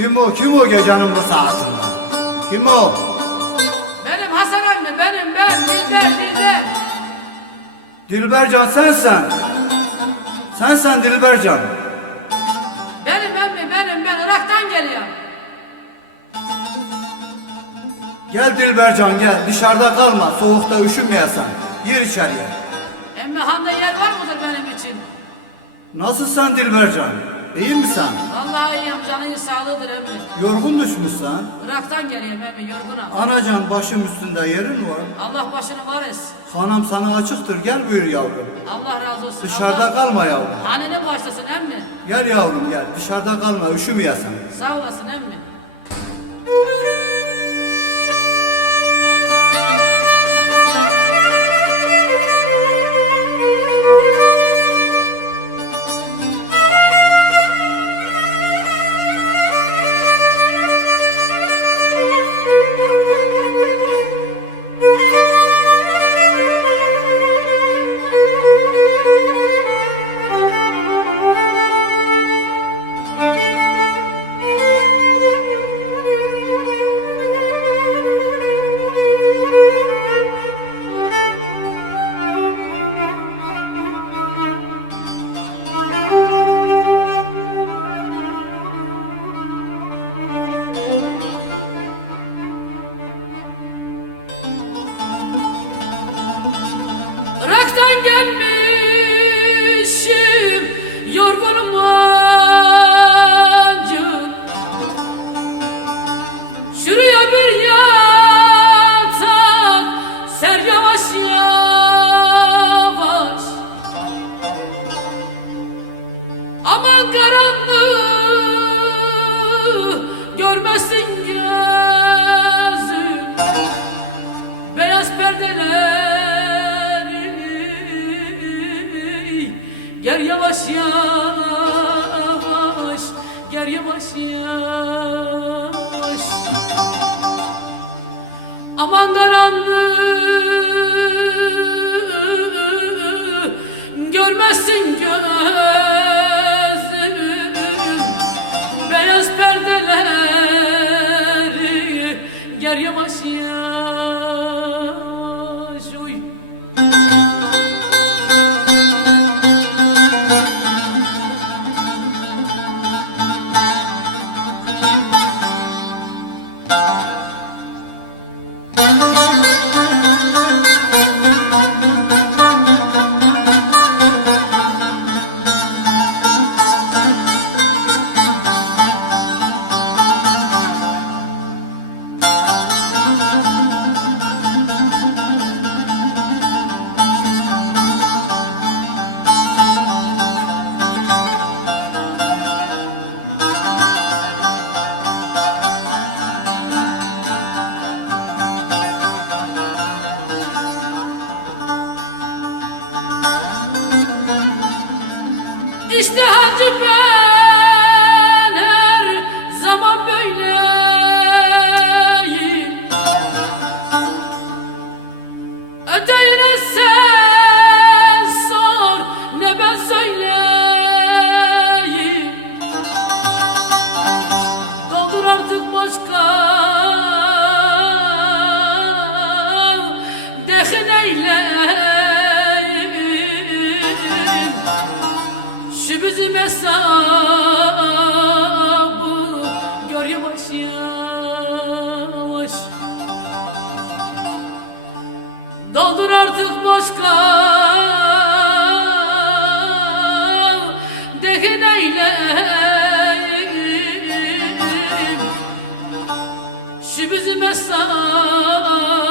Kim o? Kim o gecenin bu saatinde? Kim o? Benim Hasan emmi, ben Dilber. Dilbercan sensen. Sensen Dilbercan. Benim emmi, ben Irak'tan geliyorum. Gel Dilbercan gel. Dışarıda kalma. Soğukta üşümeyesen. Gir içeriye. Emmi handa yer var mıdır benim için? Nasılsın Dilbercan? İyi misin? Vallahi iyiyim, canın sağlığıdır emmi. Yorgun düşmüşsen. Irak'tan geliyorum emmi, yorgunum. Anacan başım üstünde yerin var. Allah başını var etsin. Hanım sana açıktır. Gel buyur yavrum. Allah razı olsun. Dışarıda Allah kalma yavrum. hanene başlasın emmi. Gel yavrum gel. Dışarıda kalma. Üşümeyesen. Sağ olasın emmi. Irak'tan gelmişim, yorgunum acım. Şuraya bir yatak ser yavaş yavaş. Aman karanlık görmesin gözüm, beyaz perdeler. Gel yavaş yavaş, gel yavaş yavaş. Aman karanlık görmezsin gözüm, beyaz perdeleri. Gel yavaş yavaş. Uy. İşte hacı ben her zaman böyleyim. Öteyine sen sor, ne ben söyleyeyim. Doldur artık başka dehin eyleyim. Şu bizim hesabı gör yavaş yavaş. Doldur artık başka dehin eyleyim. Şu bizim hesabı